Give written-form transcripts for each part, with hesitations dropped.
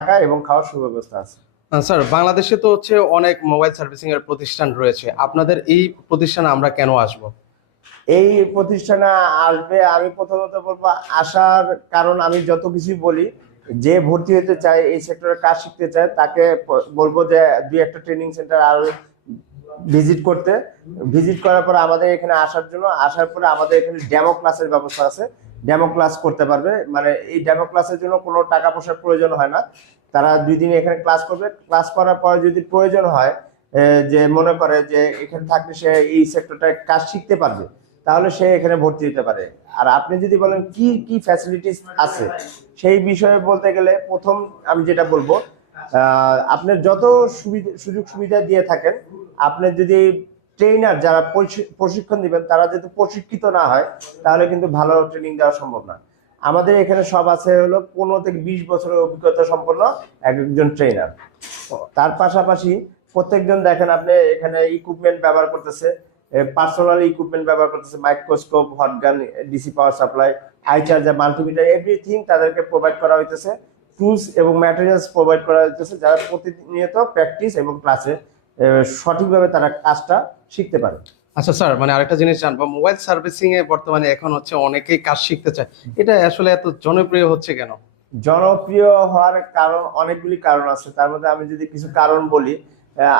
থাকা এবং খাওয়ার সুব্যবস্থা আছে। স্যার, বাংলাদেশে তো হচ্ছে অনেক মোবাইল সার্ভিসিং এর প্রতিষ্ঠান রয়েছে, আপনাদের এই প্রতিষ্ঠানে আমরা কেন আসব? এই প্রতিষ্ঠানে আসবে, আমি প্রথমত বলবো আসার কারণ আমি যত কিছু বলি, যে ভর্তি হতে চায় এই সেক্টরে কাজ শিখতে চায় তাকে বলবো যে দুই একটা ট্রেনিং সেন্টার আর ভিজিট করতে। ভিজিট করার পর আমাদের এখানে আসার জন্য, আসার পরে আমাদের এখানে ডেমো ক্লাসের ব্যবস্থা আছে, ডেমো ক্লাস করতে পারবে। মানে এই ডেমো ক্লাসের জন্য কোনো টাকা পয়সার প্রয়োজন হয় না। তারা 2 দিন এখানে ক্লাস করবে, ক্লাস করার পরে যদি প্রয়োজন হয় যে মনে করে যে এখানে থাকলে সে এই সেক্টরটায় কাজ শিখতে পারবে, তাহলে সে এখানে ভর্তি হতে পারে। আর আপনি যদি বলেন কি কি ফ্যাসিলিটিস আছে সেই বিষয়ে বলতে গেলে, প্রথম আমি যেটা বলবো, আপনার যত সুযোগ সুবিধা দিয়ে থাকেন, আপনার যদি ট্রেনার যারা প্রশিক্ষণ দিবেন তারা যদি প্রশিক্ষিত না হয় তাহলে কিন্তু ভালো ট্রেনিং দেওয়া সম্ভব না। আমাদের এখানে সব আছে হলো 15 থেকে 20 বছরের অভিজ্ঞতা সম্পন্ন একজন ট্রেনার। তার পাশাপাশি প্রত্যেকজন দেখেন আপনি এখানে ইকুইপমেন্ট ব্যবহার করতেছে, পার্সোনাল ইকুইপমেন্ট ব্যবহার করতেছে, microscope, hot gun, DC power supply, I charger, multimeter, everything তাদেরকে প্রোভাইড করা হইতেছে। টুলস এবং ম্যাটেরিয়ালস প্রোভাইড করা হইতেছে, যারা প্রতিনিয়ত প্র্যাকটিস এবং ক্লাসে সঠিকভাবে তারা কাজটা শিখতে পারে। আচ্ছা স্যার, মানে আরেকটা জিনিস জানবো, মোবাইল সার্ভিসিং এ বর্তমানে এখন হচ্ছে অনেকেই কাজ শিখতে চায়, এটা আসলে এত জনপ্রিয় হচ্ছে কেন? জনপ্রিয় হওয়ার কারণ অনেকগুলি কারণ আছে, তার মধ্যে আমি যদি কিছু কারণ বলি,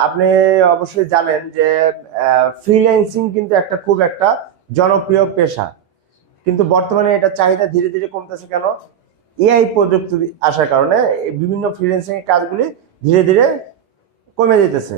আপনি অবশ্যই জানেন যে ফ্রিল্যান্সিং কিন্তু একটা খুব একটা জনপ্রিয় পেশা, কিন্তু বর্তমানে এটা চাহিদা ধীরে ধীরে কমতেছে। কেন? এআই প্রযুক্তি আসার কারণে বিভিন্ন ফ্রিল্যান্সিং এর কাজগুলি ধীরে ধীরে কমে যেতেছে।